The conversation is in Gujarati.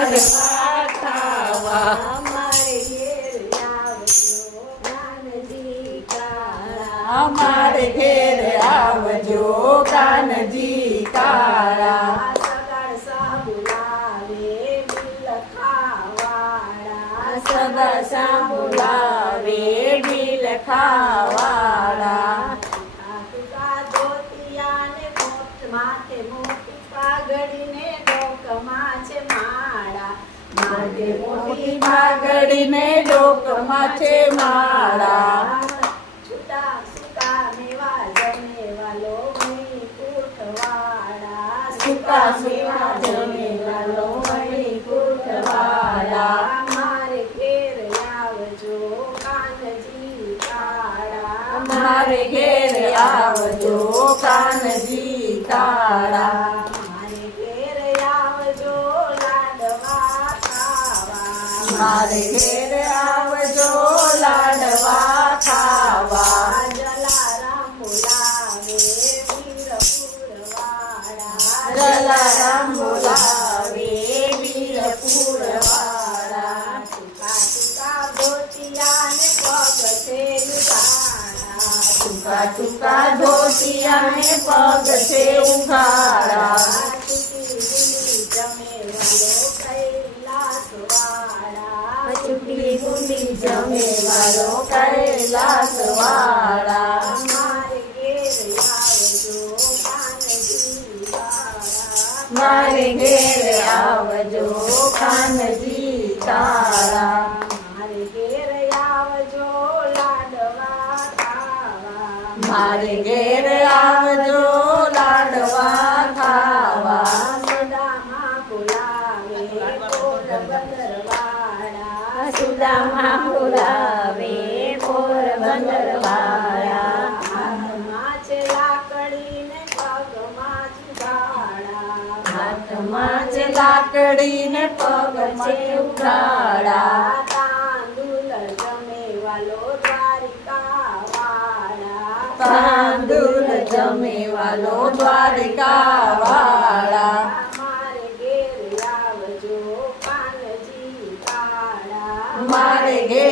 લાડવા ખાવા અમારે ઘેર આવજો કાનજી કાળા. અમારે ઘેર આવજો કાનજી કાળા. સગા સાબુ લાવે બિલ ખાવાળા. સગા સાબુ લાવે બિલ ખાવાળા. ટૂંકા ધોતિયા ને માથે મોટી પાઘડી ને ડોકમાં છે માળા. માથે મોટી પાઘડી ને ડોકમાં છે માળા. છૂટા સૂકા મેવા જમેવાલો વણી કૂટવાળા. સૂકા મેવા જમેવાલો વણી કૂટવાળા. મારે ઘેર આવજો કાનજી કાળા. મારે ઘેર આવજો કાનજી કાળા. મારે ઘેર આવજો લાડવા ખાવા. મારે ઘેર આવજો લાડવા ખાવા. જલારામ બોલાવે વીરપુરવાળા. જલારામ બોલાવે વીરપુરવાળા. ટૂંકા ટૂંકા ધોતિયા ને પગ છે ઉઘાડા. ટૂંકા ટૂંકા ધોતિયા ને પગ છે ઉઘાડા. ચૂંટી ગુંડી જમેવાલો કૈલાસવાળા. મારે ઘેર આવજો કાનજી કાળા. મારે ઘેર આવજો કાનજી કાળા. મારે ઘેર આવજો લાડવા ખાવા. મારે ઘેર આવજો લાડવા ખાવા. સુદામા બોલાવે પોરબંદરવાળા. સુદામા બોલાવે પોરબંદરવાળા. હાથમાં છે લાકડી ને પગમાં ચુગાડા. હાથમાં છે લાકડી ને પગમાં છે ઉઘાડા. તાંદુલ જમેવાલો દ્વારિકાવાળા. તાંદુલ જમેવાલો દ્વારિકાવાળા. મારે ઘેર આવજો કાનજી કાળા. મારે ઘેર